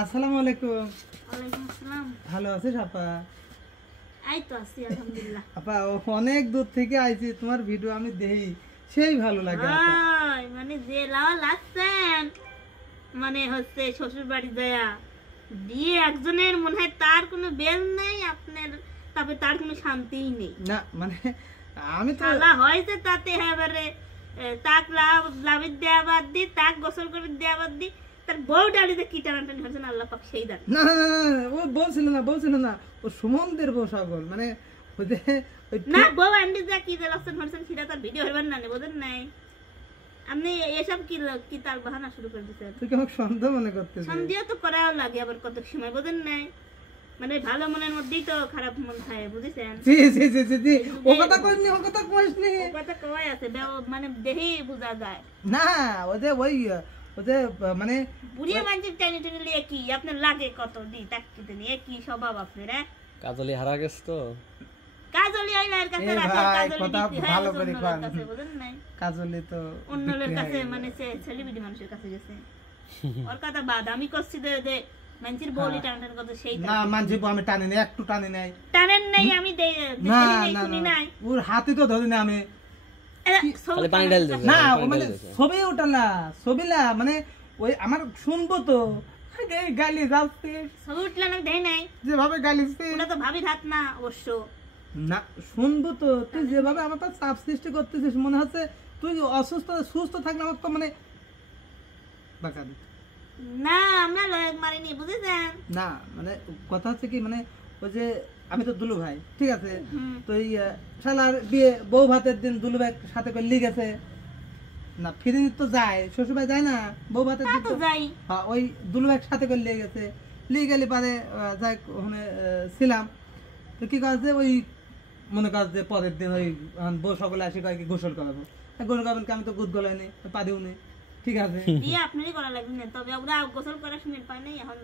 আসসালামু আলাইকুম। ওয়ালাইকুম আসসালাম। ভালো আছিস আপা? এই তো আছি আলহামদুলিল্লাহ। আপা অনেক দূর থেকে আইছি, তোমার ভিডিও আমি দেখি, সেই ভালো লাগে আপা। মানে যে লাও লাগছেন মানে হচ্ছে শ্বশুর বাড়ি দেয়া দিয়ে একজনের মনে হয় তার কোনো বেল নেই, আপনার তারপরে তার কোনো শান্তিই নেই। না মানে আমি তো শালা হয়েছে তাতে এবারে তাক লাভির দেয়া বাদ দি, তাক গোসল করে দেয়া বাদ দি, তার বউ ডালিতে কি টানাটানি হচ্ছেন আল্লাহ পাক সেই দেন। না না না না, ও বলছিল না ও সুমনদের বউ সকল মানে ওই যে না বউ আন্ডি যা কি যে লাগছেন হচ্ছেন সেটা তার ভিডিও হইবার না বোঝেন নাই আপনি এসব কি তার বাহানা শুরু করে দিচ্ছেন। তুই কি আমাকে সন্দেহ মনে করতেছিস? সন্দেহ তো করাও লাগে আবার কত সময় বোঝেন নাই, মানে ভালো মনের মধ্যেই তো খারাপ মন থাকে বুঝেছেন। জি জি জি জি জি, ও কথা কইনি, ও কথা কইসনি, ও কথা কয় আছে মানে দেখেই বোঝা যায়। না ও যে মানে বুড়িয়া মানুষের টাইনি টাইনি লিয়ে কি আপনার লাগে কত দি তাকি দেন কি স্বভাব আপনার। কাজলি হারা গেছে তো কাজলি আইলার কাছে রাখে, কাজলি কথা বিক্রি ভালো হয় করে অন্যের কন, কাছে বোঝেন নাই। কাজলি তো অন্যের কাছে মানে সে সেলিব্রিটি মানুষের কাছে গেছে, ওর কথা বাদ আমি করছি যে মানুষের বলি টানটান কত সেই না মানছি, আমি টানি নাই, একটু টানি নাই, টানেন নাই আমি না না শুনি নাই। ওর হাতে তো ধরি না আমি, খালি পানি ঢাল দিছে না ও মানে ছবি ওঠালা ছবিলা মানে ওই আমার শুনবো তো গালি যাচ্ছে, ছবি উঠলেন আমি দেই নাই, যেভাবে গালিছে ওটা তো ভাবির হাত না অবশ্য। না শুনবো তো, তুই যেভাবে আমার পাশে চাপ সৃষ্টি করতেছিস মনে হচ্ছে তুই সুস্থ থাকলে আমার তো মানে বাঁকা দিত না আমরা লয়েক মারিনি বুঝেছেন। না মানে কথা হচ্ছে কি মানে ওই যে আমি তো দুলু ভাই, ঠিক আছে, তো এই শালার বিয়ে বউ ভাতের দিন দুলু ভাই সাথে করে লিয়ে গেছে না, ফিরে তো যায় শ্বশুর ভাই যায় না, বউ ভাতের দিন তো যাই হ্যাঁ ওই দুলু ভাই সাথে করে লিয়ে গেছে, লিয়ে গেলে পারে যাই ওখানে ছিলাম, তো কি কাজ যে ওই মনে কাজ যে পরের দিন ওই বউ সকলে আসে কয়েক গোসল করাবো, গোসল করাবেন কি আমি তো গুদ গলায় নেই পারিও নেই, ঠিক আছে দিয়ে আপনারই করা লাগবে না, তবে ওরা গোসল করার সময় পায় নাই, এখন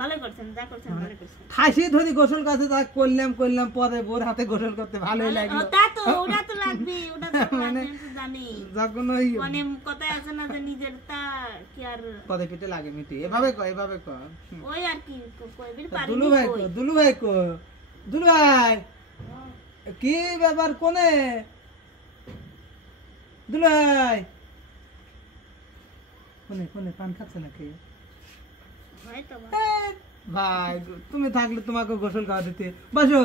ভালো করছেন যা করছেন ভালো করছেন। ফাঁসি ধরি গোসল কাছে যা করলাম পরে বোর হাতে গোসল করতে ভালোই লাগলো, তা তো ওটা তো লাগবে, ওটা তো মানে জানি যখন ওই মানে কথায় আছে না যে নিজের তা কি আর পদে পিঠে লাগে মিটি, এভাবে কর ওই আর কি কইবির পারি। দুলু ভাই কি ব্যাপার কোনে দুলু ভাই কোনে পান খাচ্ছে নাকি? হয়তো ভাই তুমি থাকলে তোমাকে গোসল খাওয়া দিতে, বসো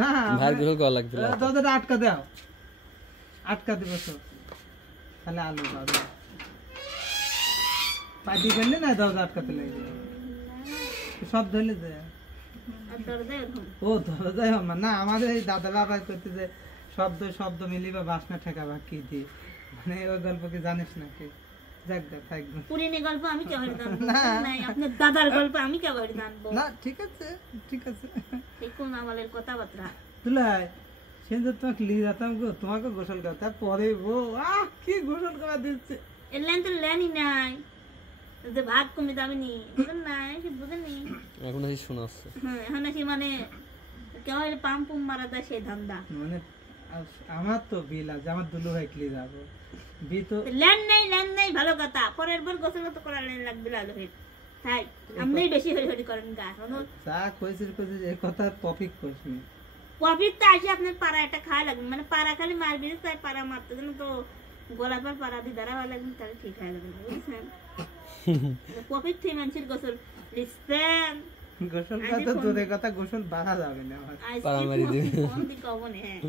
না ভাই গোসল করা লাগবে দরজাটা আটকা দি বসো, তাহলে আলু পাবে পাটি ফেললে না দরজা আটকাতে লাগবে, সব ধরলে যে ও দরজায় আমার না, আমাদের এই দাদা বাবা করতে যে শব্দ মিলিবা বাসনা ঠেকাবা কি দি, মানে ওই গল্প কি জানিস নাকি? যাক দেখ থাকবে পুরিনি গল্প আমি কে হইতাম নাই, আপনার দাদার গল্প আমি কে হইতাম না, ঠিক আছে এই কোন আমাদের কথাবার্তা তুলাই সেদিন তোমাকে লিয়ে যেতাম গো, তোমাকে গোসল করতে পরে বউ কি গোসল করা দিচ্ছে, এর লাইন তো লেনই নাই যে ভাত কমে যাবে নি বুঝেন নাই, সে বুঝেনি এখন এসে শোনাচ্ছে। হ্যাঁ এখন নাকি মানে কেউ পাম্প মারা দেয় সেই ধান্দা, মানে আমার তো বিল আছে, আমার দুলু ভাই ক্লিয়ে যাবো বি তো লেন নাই ভালো কথা, পরের বার গোসল তো করা লেন লাগবে লালুহের তাই আপনি বেশি হরি করেন গা চা কইছিস এই কথা টপিক কইছিস পবিত্র আসে আপনার পাড়া একটা খাওয়া লাগবে, মানে পাড়া খালি মারবি তাই পাড়া মারতে জন্য তো গোলাপ আর পাড়া দিয়ে দাঁড়া হওয়া লাগবে, তাহলে ঠিক হয়ে যাবে না বুঝছেন। পবিত্র মানুষের গোসল লিখছেন, গোসল কথা দূরে কথা গোসল বাড়া যাবে না আমার আজকে ফোন দি কবনে হ্যাঁ